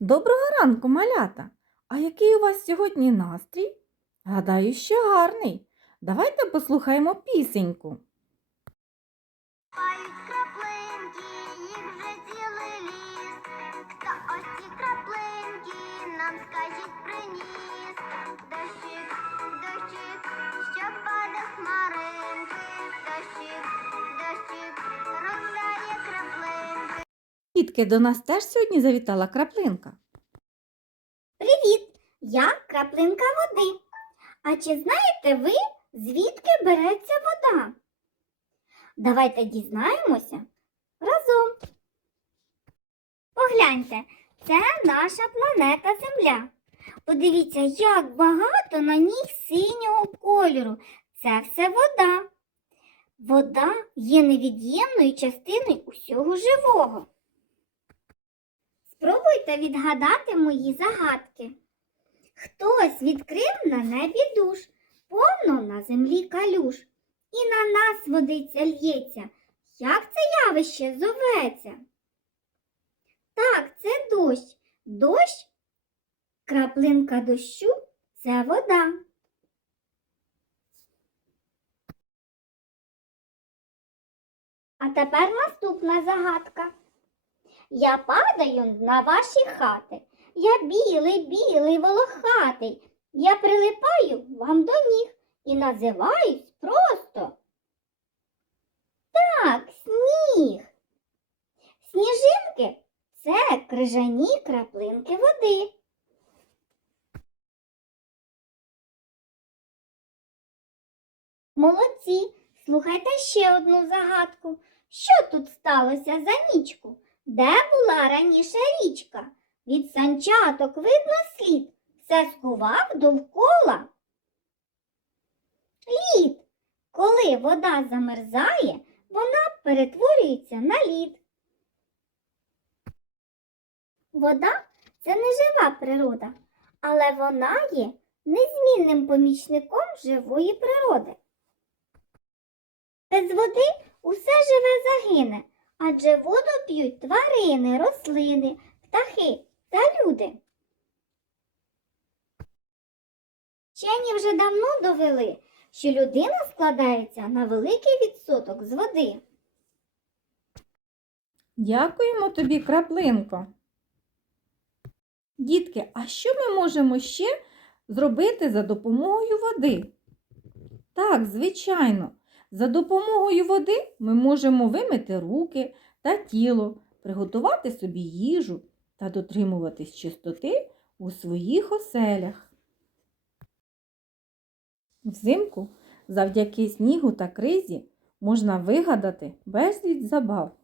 Доброго ранку, малята! А який у вас сьогодні настрій? Гадаю, що гарний. Давайте послухаємо пісеньку. Пають краплинки, їх вже цілий ліс. Та ось ці краплинки нам скажіть приніс. Дощик, дощик, що паде хмаринки. Дощик, Дітки, до нас теж сьогодні завітала краплинка. Привіт! Я краплинка води. А чи знаєте ви, звідки береться вода? Давайте дізнаємося разом. Погляньте, це наша планета Земля. Подивіться, як багато на ній синього кольору. Це все вода. Вода є невід'ємною частиною усього живого. Спробуйте відгадати мої загадки. Хтось відкрив на небі душ, повно на землі калюш, і на нас водиця лється. Як це явище зоветься? Так, це дощ. Дощ, краплинка дощу це вода. А тепер наступна загадка. Я падаю на ваші хати. Я білий, білий, волохатий. Я прилипаю вам до ніг і називаюсь просто. Так, сніг. Сніжинки це крижані краплинки води. Молодці, слухайте ще одну загадку. Що тут сталося за нічку? Де була раніше річка? Від санчаток видно слід, все скував довкола. Лід. Коли вода замерзає, вона перетворюється на лід. Вода це не жива природа, але вона є незмінним помічником живої природи. Без води усе живе загине, адже воду п'ють тварини, рослини, птахи та люди. Вчені вже давно довели, що людина складається на великий відсоток з води. Дякуємо тобі, краплинко. Дітки, а що ми можемо ще зробити за допомогою води? Так, звичайно, за допомогою води ми можемо вимити руки та тіло, приготувати собі їжу та дотримуватись чистоти у своїх оселях. Взимку завдяки снігу та кризі можна вигадати безліч забав.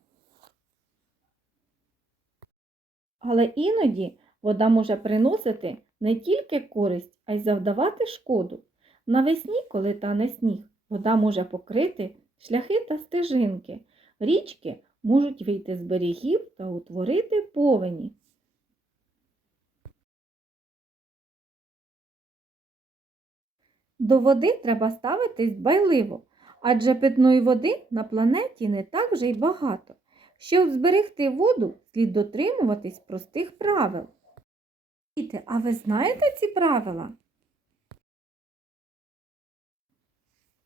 Але іноді вода може приносити не тільки користь, а й завдавати шкоду. Навесні, коли тане сніг, вода може покрити шляхи та стежинки. Річки можуть вийти з берегів та утворити повені. До води треба ставитись дбайливо, адже питної води на планеті не так вже й багато. Щоб зберегти воду, слід дотримуватись простих правил. А ви знаєте ці правила?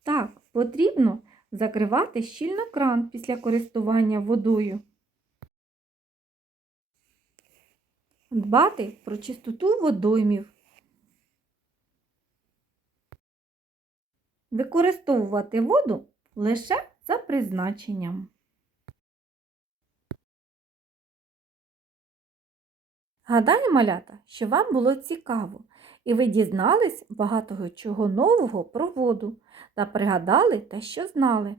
Так, потрібно закривати щільно кран після користування водою. Дбати про чистоту водоймів. Використовувати воду лише за призначенням. Гадаю, малята, що вам було цікаво, і ви дізнались багато чого нового про воду та пригадали те, що знали.